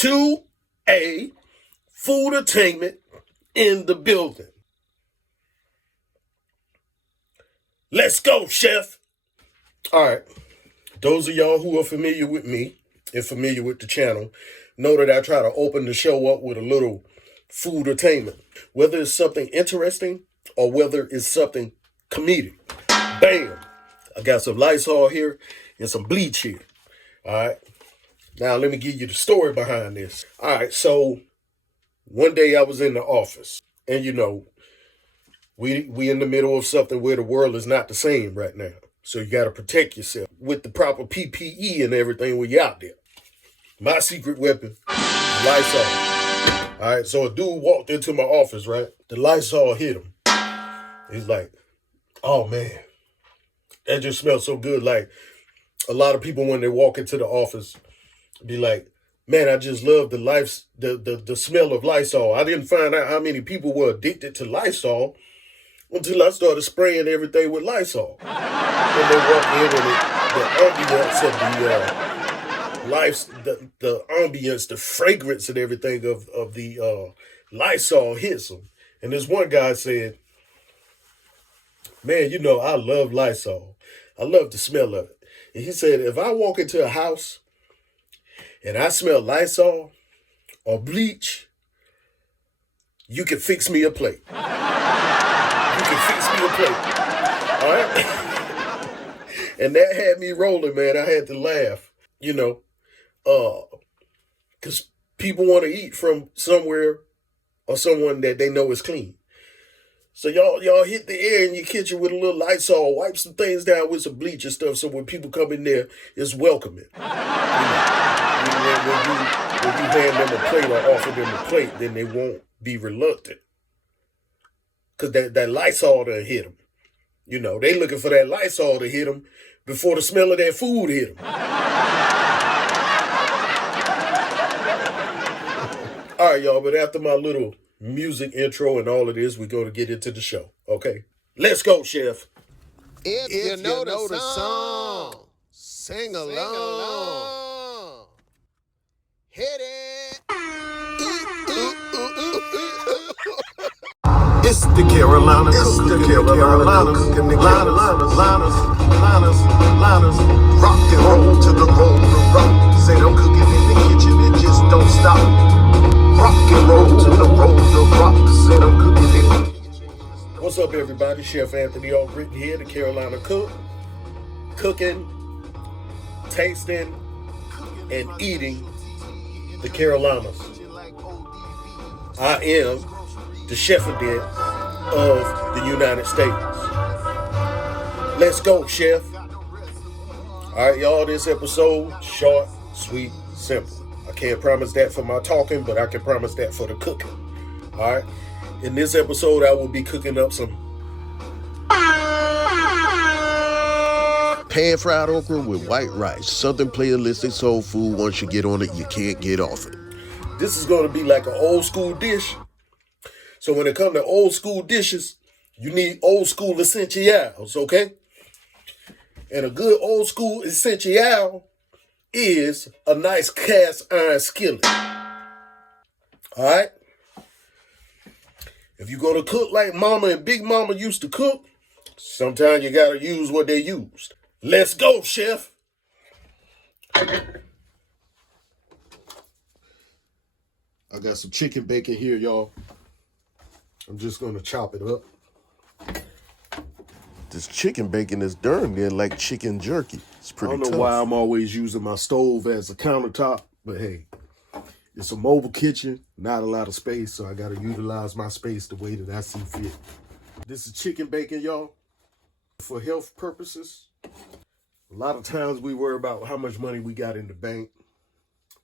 to a food attainment in the building. Let's go, chef. All right. Those of y'all who are familiar with me and familiar with the channel know that I try to open the show up with a little food attainment, whether it's something interesting or whether it's something comedic. Bam! I got some Lysol here and some bleach here. All right. Now, let me give you the story behind this. All right. So one day I was in the office and, you know, we in the middle of something where the world is not the same right now. So you got to protect yourself with the proper PPE and everything when you're out there. My secret weapon, Lysol. All right. So a dude walked into my office, right? The Lysol hit him. He's like, oh, man, that just smells so good. Like a lot of people when they walk into the office be like, man, I just love the smell of Lysol. I didn't find out how many people were addicted to Lysol until I started spraying everything with Lysol. When they walk in and the ambience of the ambience, the fragrance and everything of the Lysol hits them. And this one guy said, man, you know, I love Lysol. I love the smell of it. And he said, if I walk into a house and I smell Lysol or bleach, you can fix me a plate. You can fix me a plate. All right? And that had me rolling, man. I had to laugh, you know, because people want to eat from somewhere or someone that they know is clean. So y'all hit the air in your kitchen with a little Lysol, wipe some things down with some bleach and stuff, so when people come in there, it's welcoming. You know, when you hand them a plate or offer them a plate, then they won't be reluctant. Because that Lysol done hit them. You know, they looking for that Lysol to hit them before the smell of that food hit them. All right, y'all, but after my little music intro and all of this, we're going to get into the show, okay? Let's go, chef. If you know the song, sing along. Hit it. It's the Carolina Cook, the Carolina cooking the liners, rock and roll to the roll to rock. Say I'm cooking in the kitchen and just don't stop. Rock and roll to the roll to rock. Say I'm cooking in the kitchen. What's up, everybody? Chef Anthony Okra here, the Carolina Cook. Cooking, tasting, and eating the Carolinas. I am the chefadette of the United States. Let's go, chef. All right, y'all, this episode, short, sweet, simple. I can't promise that for my talking, but I can promise that for the cooking. All right, in this episode, I will be cooking up some pan-fried okra with white rice. Southern playalistic soul food. Once you get on it, you can't get off it. This is going to be like an old school dish. So when it comes to old school dishes, you need old school essentials, okay? And a good old school essential is a nice cast iron skillet. All right? If you're going to cook like mama and big mama used to cook, sometimes you got to use what they used. Let's go, chef. I got some chicken bacon here, y'all. I'm just going to chop it up. This chicken bacon is darn near like chicken jerky. It's pretty tough. I don't know why I'm always using my stove as a countertop, but hey, it's a mobile kitchen, not a lot of space, so I got to utilize my space the way that I see fit. This is chicken bacon, y'all. For health purposes, a lot of times we worry about how much money we got in the bank.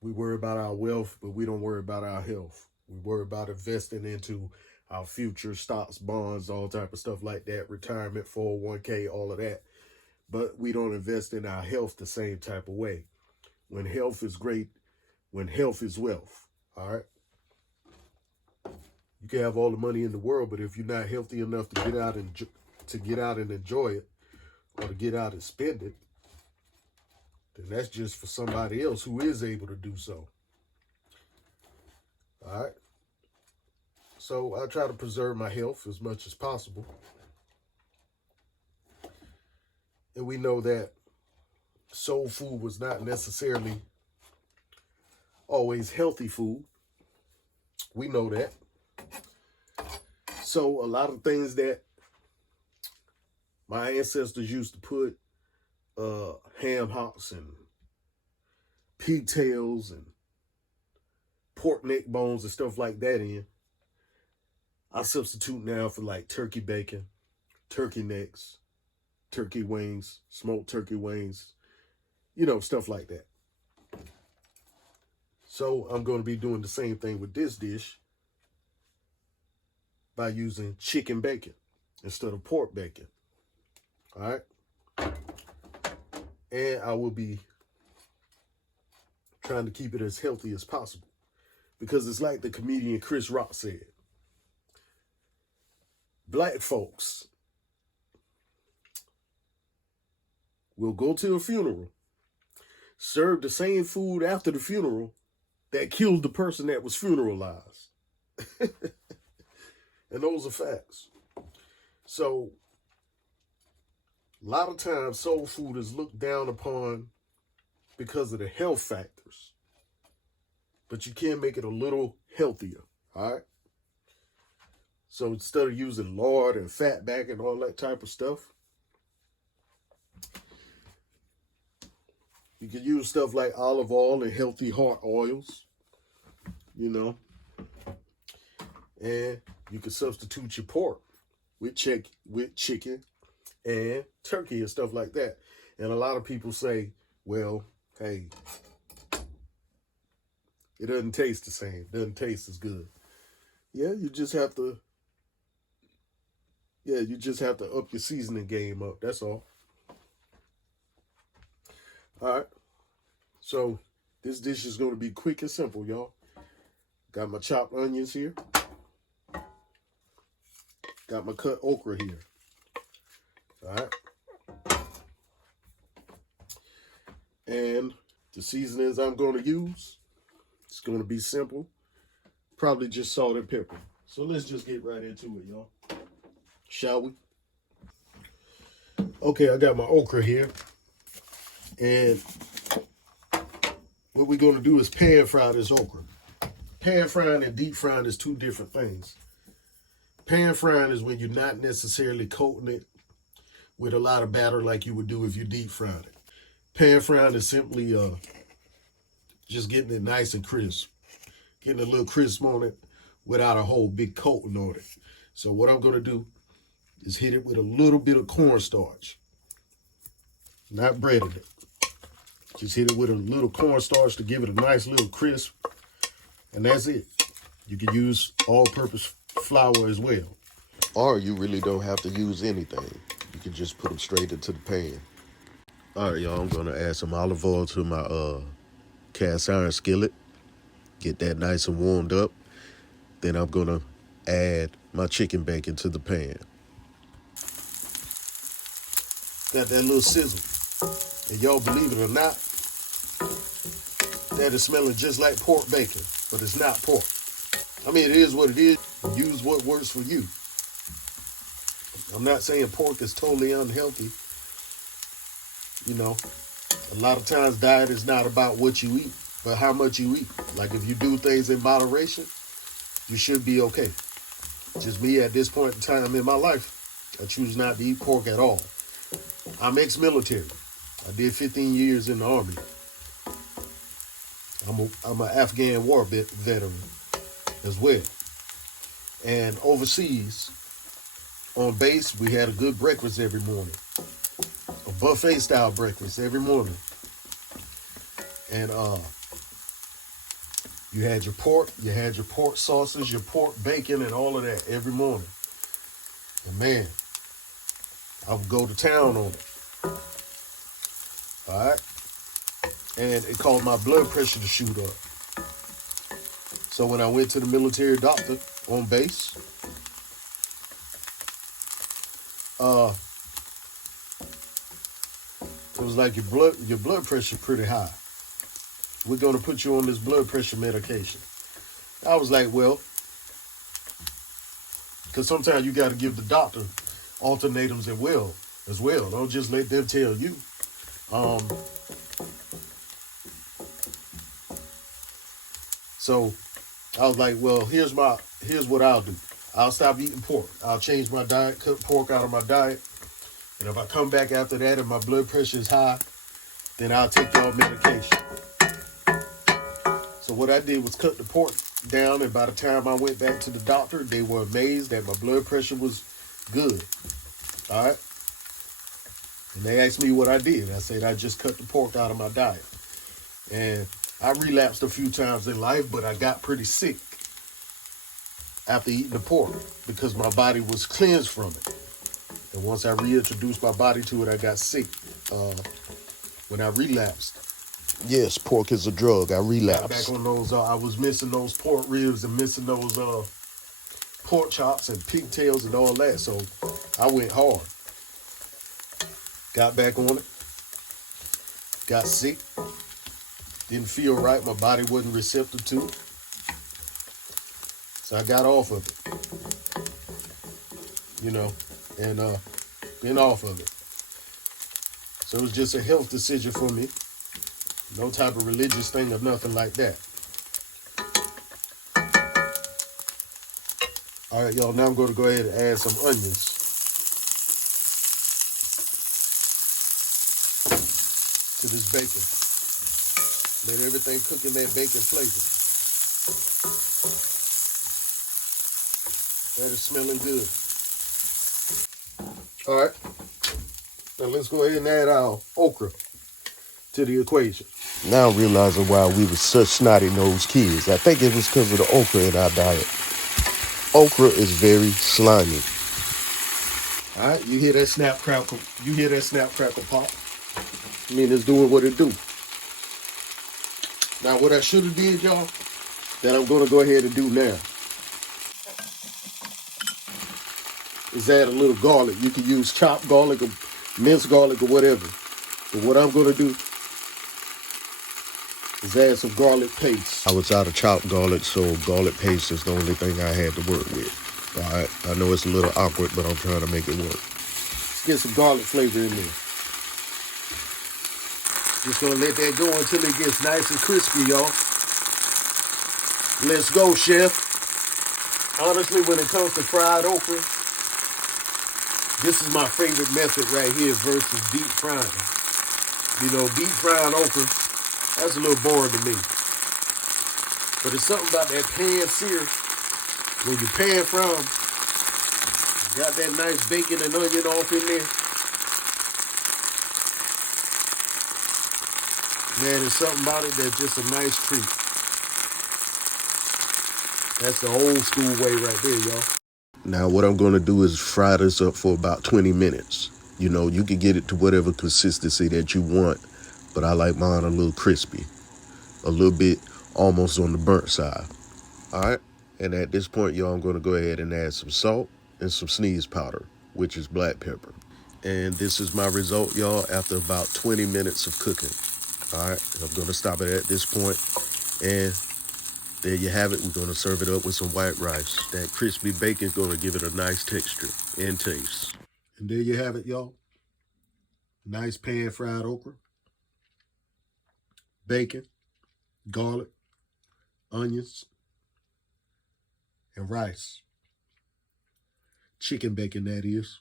We worry about our wealth, but we don't worry about our health. We worry about investing into our future, stocks, bonds, all type of stuff like that, retirement, 401k, all of that. But we don't invest in our health the same type of way. When health is great, when health is wealth, all right? You can have all the money in the world, but if you're not healthy enough to get out and enjoy it, or to get out and spend it, then that's just for somebody else who is able to do so. All right. So I try to preserve my health as much as possible. And we know that soul food was not necessarily always healthy food. We know that. So a lot of things that my ancestors used to put ham hocks and pigtails and pork neck bones and stuff like that in, I substitute now for like turkey bacon, turkey necks, turkey wings, smoked turkey wings, stuff like that. So I'm going to be doing the same thing with this dish by using chicken bacon instead of pork bacon. All right. And I will be trying to keep it as healthy as possible, because it's like the comedian Chris Rock said. Black folks will go to a funeral, serve the same food after the funeral that killed the person that was funeralized. And those are facts. So, a lot of times soul food is looked down upon because of the health factors. But you can make it a little healthier, all right? So instead of using lard and fat back and all that type of stuff, you can use stuff like olive oil and healthy heart oils, And you can substitute your pork with chicken and turkey and stuff like that. And a lot of people say, well, hey, it doesn't taste the same. It doesn't taste as good. Yeah, you just have to up your seasoning game up. That's all. All right. So this dish is going to be quick and simple, y'all. Got my chopped onions here. Got my cut okra here. All right. And the seasonings I'm going to use, it's going to be simple. Probably just salt and pepper. So let's just get right into it, y'all. Shall we? Okay, I got my okra here. And what we're going to do is pan fry this okra. Pan frying and deep frying is two different things. Pan frying is when you're not necessarily coating it with a lot of batter like you would do if you deep fried it. Pan frying is simply just getting it nice and crisp. Getting a little crisp on it without a whole big coating on it. So what I'm going to do is hit it with a little bit of cornstarch. Not breaded it. Just hit it with a little cornstarch to give it a nice little crisp. And that's it. You can use all-purpose flour as well. Or you really don't have to use anything. You can just put them straight into the pan. All right, y'all, I'm going to add some olive oil to my cast iron skillet. Get that nice and warmed up. Then I'm going to add my chicken bacon to the pan. Got that little sizzle. And y'all believe it or not, that is smelling just like pork bacon, but it's not pork. I mean, it is what it is. Use what works for you. I'm not saying pork is totally unhealthy. A lot of times diet is not about what you eat, but how much you eat. Like if you do things in moderation, you should be okay. Just me at this point in time in my life, I choose not to eat pork at all. I'm ex-military. I did 15 years in the Army. I'm an Afghan war veteran as well. And overseas, on base, we had a good breakfast every morning. A buffet-style breakfast every morning. And you had your pork sauces, your pork bacon, and all of that every morning. And man, I would go to town on it. All right? And it caused my blood pressure to shoot up. So when I went to the military doctor on base, it was like your blood pressure pretty high. We're going to put you on this blood pressure medication. I was like, well, because sometimes you got to give the doctor alternatives as well. Don't just let them tell you. So I was like, well, here's what I'll do. I'll stop eating pork. I'll change my diet, cut pork out of my diet. And if I come back after that and my blood pressure is high, then I'll take y'all medication. So what I did was cut the pork down, and by the time I went back to the doctor, they were amazed that my blood pressure was good. All right? And they asked me what I did. I said I just cut the pork out of my diet. And I relapsed a few times in life, but I got pretty sick after eating the pork because my body was cleansed from it. And once I reintroduced my body to it, I got sick when I relapsed. Yes, pork is a drug. I Got relapsed. back on those. I was missing those pork ribs and missing those pork chops and pigtails and all that. So I went hard. Got back on it. Got sick. Didn't feel right. My body wasn't receptive to it. So I got off of it. And been off of it. So it was just a health decision for me. No type of religious thing or nothing like that. All right, y'all, now I'm going to go ahead and add some onions to this bacon. Let everything cook in that bacon flavor. That is smelling good. All right. Now let's go ahead and add our okra to the equation. Now I'm realizing why we were such snotty-nosed kids. I think it was because of the okra in our diet. Okra is very slimy. All right, you hear that snap crackle? You hear that snap crackle pop? I mean, it's doing what it do. Now, what I should have did, y'all, that I'm going to go ahead and do now, is add a little garlic. You can use chopped garlic or minced garlic or whatever. But what I'm going to do is add some garlic paste. I was out of chopped garlic, so garlic paste is the only thing I had to work with. All right, I know it's a little awkward, but I'm trying to make it work. Let's get some garlic flavor in there. Just going to let that go until it gets nice and crispy, y'all. Let's go, chef. Honestly, when it comes to fried okra, this is my favorite method right here versus deep frying. Deep frying okra, that's a little boring to me. But it's something about that pan sear. When you pan fry them, got that nice bacon and onion off in there. Man, there's something about it that's just a nice treat. That's the old school way right there, y'all. Now what I'm going to do is fry this up for about 20 minutes. You can get it to whatever consistency that you want, but I like mine a little crispy, a little bit almost on the burnt side. All right, and at this point, y'all, I'm going to go ahead and add some salt and some sneeze powder, which is black pepper. And this is my result, y'all, after about 20 minutes of cooking. All right, I'm going to stop it at this point, and there you have it. We're going to serve it up with some white rice. That crispy bacon is going to give it a nice texture and taste. And there you have it, y'all. Nice pan fried okra, bacon, garlic, onions, and rice. Chicken bacon, that is.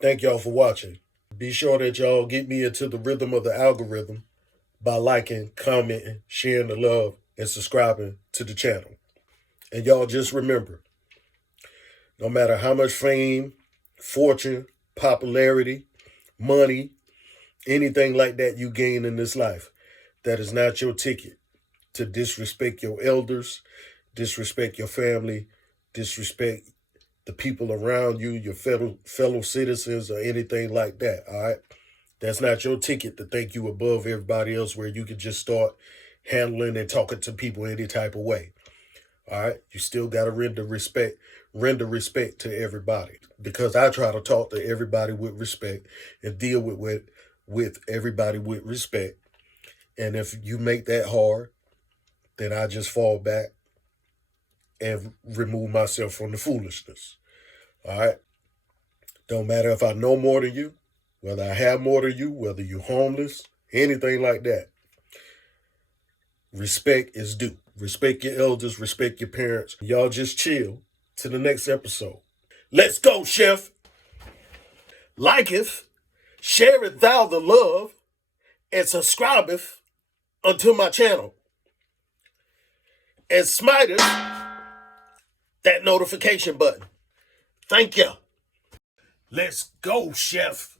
Thank y'all for watching. Be sure that y'all get me into the rhythm of the algorithm by liking, commenting, sharing the love, and subscribing to the channel. And y'all just remember, no matter how much fame, fortune, popularity, money, anything like that you gain in this life, that is not your ticket to disrespect your elders, disrespect your family, disrespect the people around you, your fellow citizens, or anything like that, all right? That's not your ticket to think you above everybody else where you can just start handling and talking to people any type of way, All right, you still got to render respect to everybody, because I try to talk to everybody with respect and deal with everybody with respect. And if you make that hard, then I just fall back and remove myself from the foolishness. All right, don't matter if I know more than you, whether I have more than you, whether you're homeless, anything like that. Respect is due. Respect your elders, respect your parents. Y'all just chill to the next episode. Let's go, Chef. Liketh, shareth thou the love, and subscribeth unto my channel. And smiteth that notification button. Thank you. Let's go, Chef.